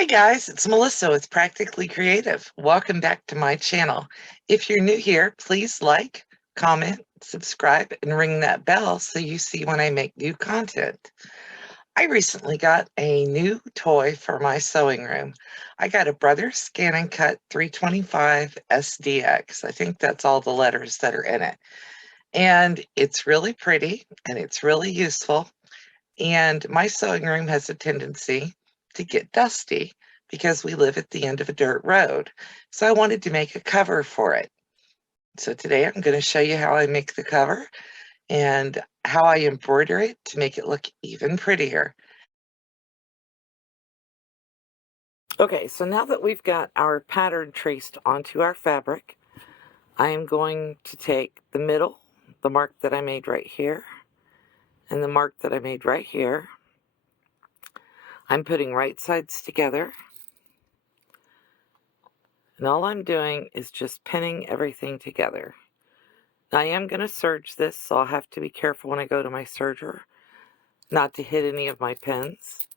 Hey guys, it's Melissa with Practically Creative. Welcome back to my channel. If you're new here, please like, comment, subscribe, and ring that bell so you see when I make new content. I recently got a new toy for my sewing room. I got a Brothers Scan and Cut 325 SDX. I think that's all the letters that are in it. And it's really pretty and it's really useful. And my sewing room has a tendency to get dusty because we live at the end of a dirt road. So I wanted to make a cover for it. So today I'm going to show you how I make the cover and how I embroider it to make it look even prettier. Okay, so now that we've got our pattern traced onto our fabric, I am going to take the middle, the mark that I made right here, and the mark that I made right here. I'm putting right sides together. And all I'm doing is just pinning everything together. Now, I am going to serge this, so I'll have to be careful when I go to my serger not to hit any of my pins.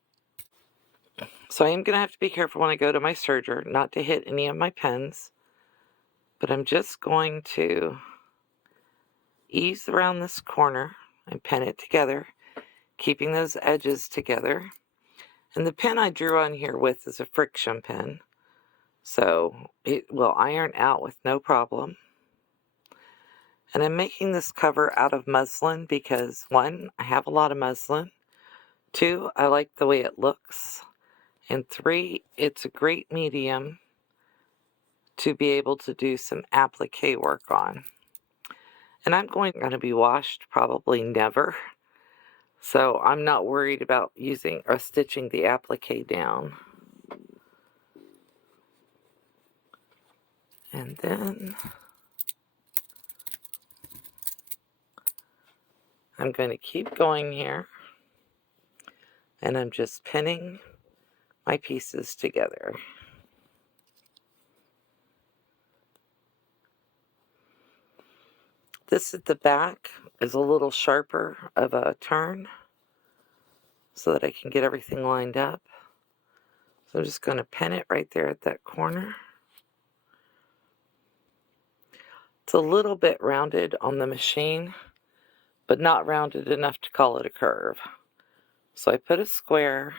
So I am going to have to be careful when I go to my serger not to hit any of my pins. But I'm just going to ease around this corner and pin it together, keeping those edges together. And the pin I drew on here with is a friction pin, so it will iron out with no problem. And I'm making this cover out of muslin because, one, I have a lot of muslin. Two, I like the way it looks. And three, it's a great medium to be able to do some applique work on. And I'm going to be washed probably never. So I'm not worried about using or stitching the applique down. And then I'm going to keep going here. And I'm just pinning my pieces together. This at the back is a little sharper of a turn so that I can get everything lined up. So I'm just going to pin it right there at that corner. It's a little bit rounded on the machine, but not rounded enough to call it a curve. So I put a square,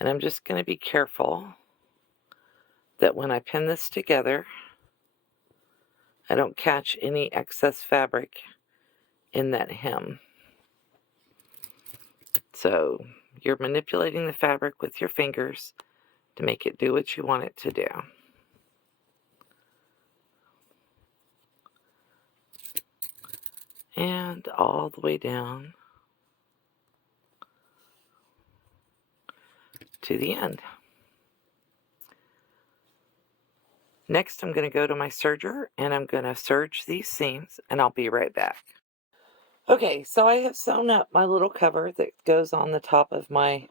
and I'm just going to be careful that when I pin this together, I don't catch any excess fabric in that hem. So you're manipulating the fabric with your fingers to make it do what you want it to do. And all the way down to the end. Next, I'm going to go to my serger and I'm going to serge these seams, and I'll be right back. Okay, so I have sewn up my little cover that goes on the top of my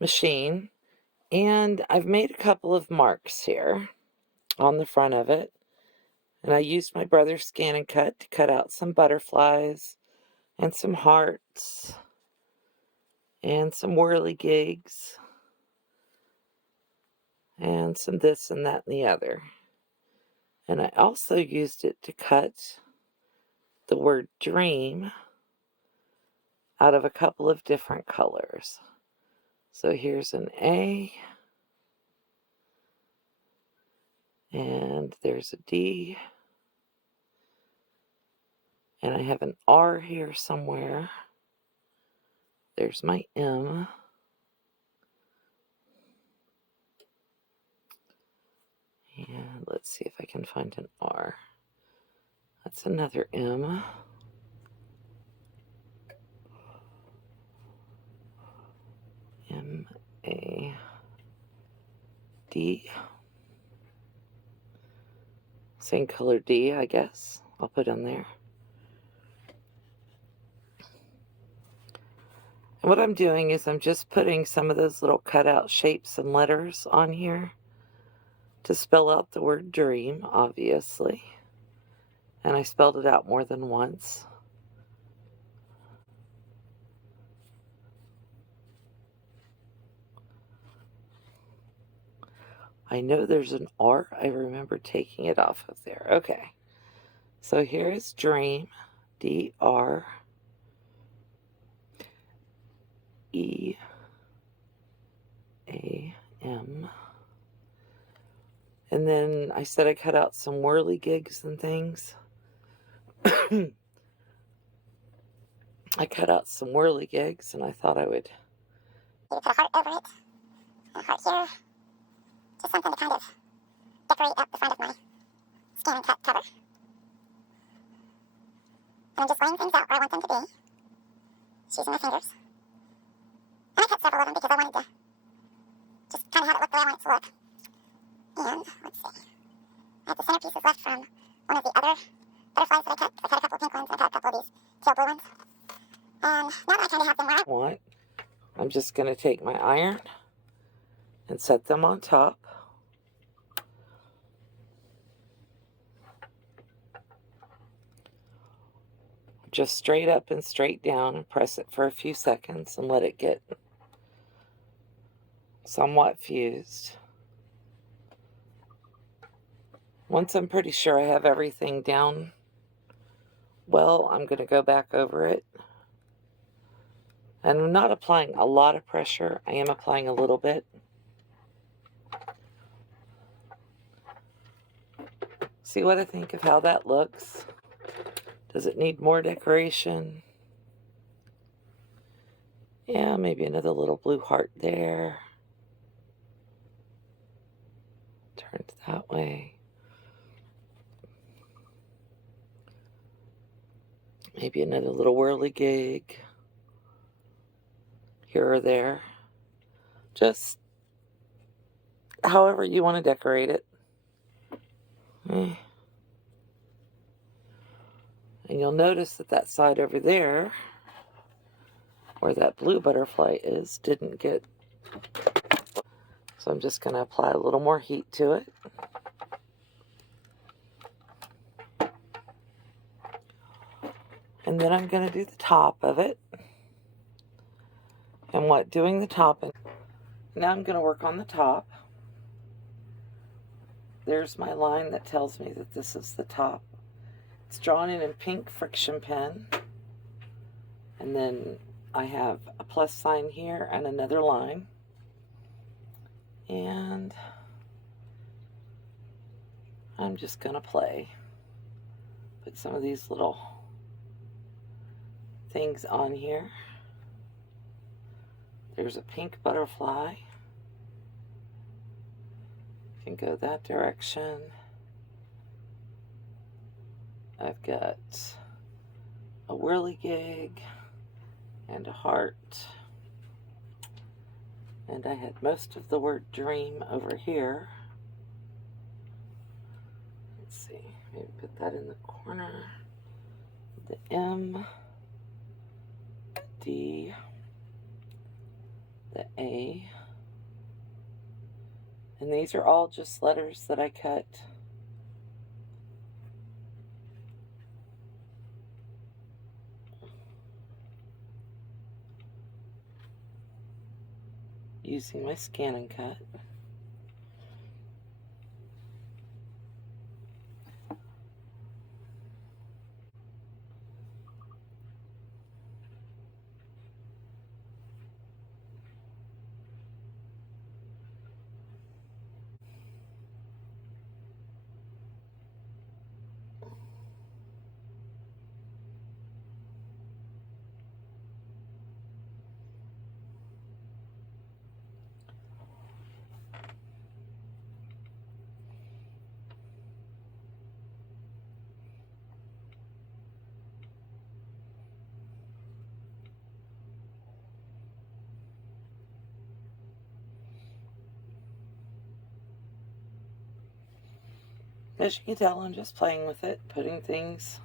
machine, and I've made a couple of marks here on the front of it. And I used my Brothers Scan and Cut to cut out some butterflies and some hearts and some whirligigs and some this and that and the other. And I also used it to cut the word dream out of a couple of different colors. So here's an A, and there's a D, and I have an R here somewhere. There's my M. And let's see if I can find an R. That's another M. M-A-D. Same color D, I guess. I'll put on there. And what I'm doing is I'm just putting some of those little cutout shapes and letters on here to spell out the word dream, obviously. And I spelled it out more than once. I know there's an R. I remember taking it off of there. Okay. So here is Dream. D-R-E-A-M. And then I said I cut out some whirligigs and things. I cut out some whirligigs, and I thought I would put a heart over it, and a heart here. Just something to kind of decorate up the front of my scan and cut cover. And I'm just laying things out where I want them to be. Just using my fingers. And I cut several of them because I wanted to just kind of have it look the way I want it to look. And, let's see. I have the centerpieces left from one of the other butterflies that I cut. I cut a couple of pink ones and I cut a couple of these teal blue ones. And now that I kind of have them where I want, I'm just going to take my iron and set them on top. Just straight up and straight down, and press it for a few seconds and let it get somewhat fused. Once I'm pretty sure I have everything down well, I'm going to go back over it. And I'm not applying a lot of pressure. I am applying a little bit. See what I think of how that looks. Does it need more decoration? Yeah, maybe another little blue heart there. Turn it that way. Maybe another little whirligig here or there. Just however you want to decorate it. And you'll notice that that side over there, where that blue butterfly is, didn't get. So I'm just going to apply a little more heat to it. And then I'm going to do the top of it. And doing the top, and now I'm going to work on the top. There's my line that tells me that this is the top. It's drawn in pink friction pen. And then I have a plus sign here and another line. And I'm just going to put some of these little things on here. There's a pink butterfly. Can go that direction. I've got a whirligig and a heart. And I had most of the word dream over here. Let's see, maybe put that in the corner. The M, the D, the A. And these are all just letters that I cut. Using my scan and cut. As you can tell, I'm just playing with it, putting things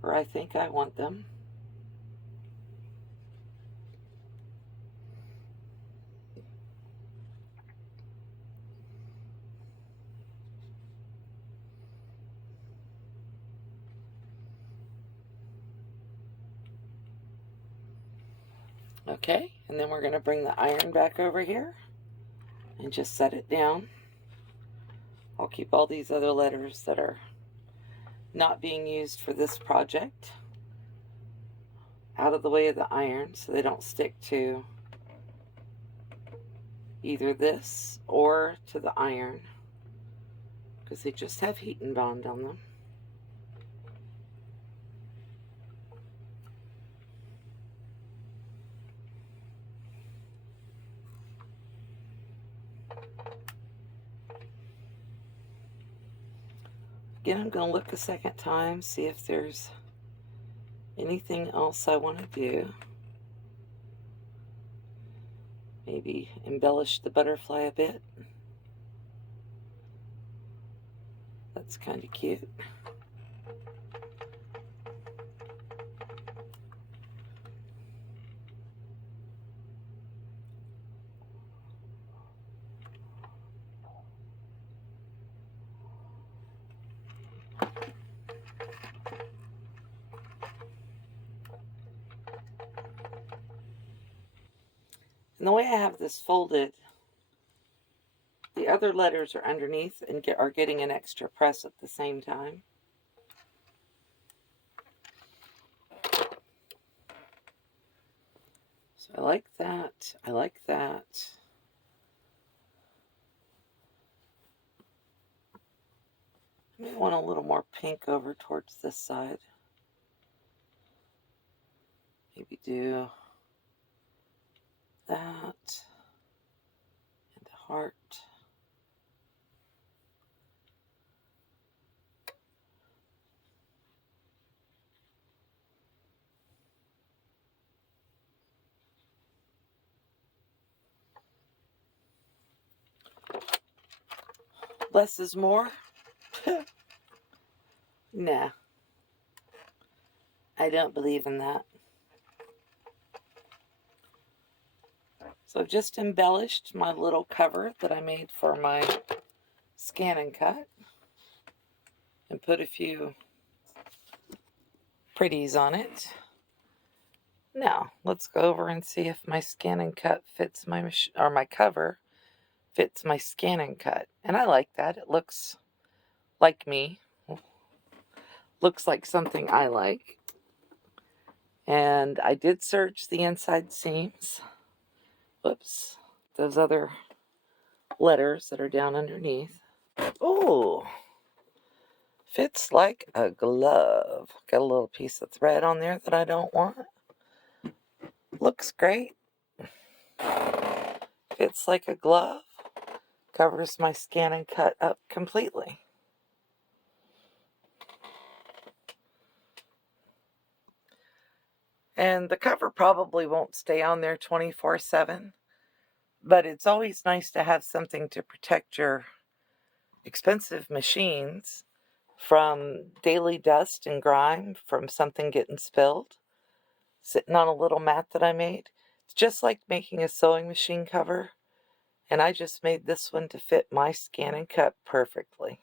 where I think I want them. Okay, and then we're going to bring the iron back over here and just set it down. I'll keep all these other letters that are not being used for this project out of the way of the iron so they don't stick to either this or to the iron, because they just have heat and bond on them. Again, I'm going to look a second time, see if there's anything else I want to do. Maybe embellish the butterfly a bit. That's kind of cute. And the way I have this folded, the other letters are underneath and are getting an extra press at the same time. So I like that. I like that. I may want a little more pink over towards this side. Maybe do that and a heart. Less is more. Nah, I don't believe in that. So I've just embellished my little cover that I made for my scan and cut and put a few pretties on it. Now, let's go over and see if my scan and cut fits my or my cover fits my scan and cut. And I like that. It looks like me. Looks like something I like. And I did serge the inside seams. Whoops. Those other letters that are down underneath. Oh, fits like a glove. Got a little piece of thread on there that I don't want. Looks great. Fits like a glove. Covers my scan and cut up completely. And the cover probably won't stay on there 24/7, but it's always nice to have something to protect your expensive machines from daily dust and grime, from something getting spilled, sitting on a little mat that I made. It's just like making a sewing machine cover, and I just made this one to fit my scan and cut perfectly.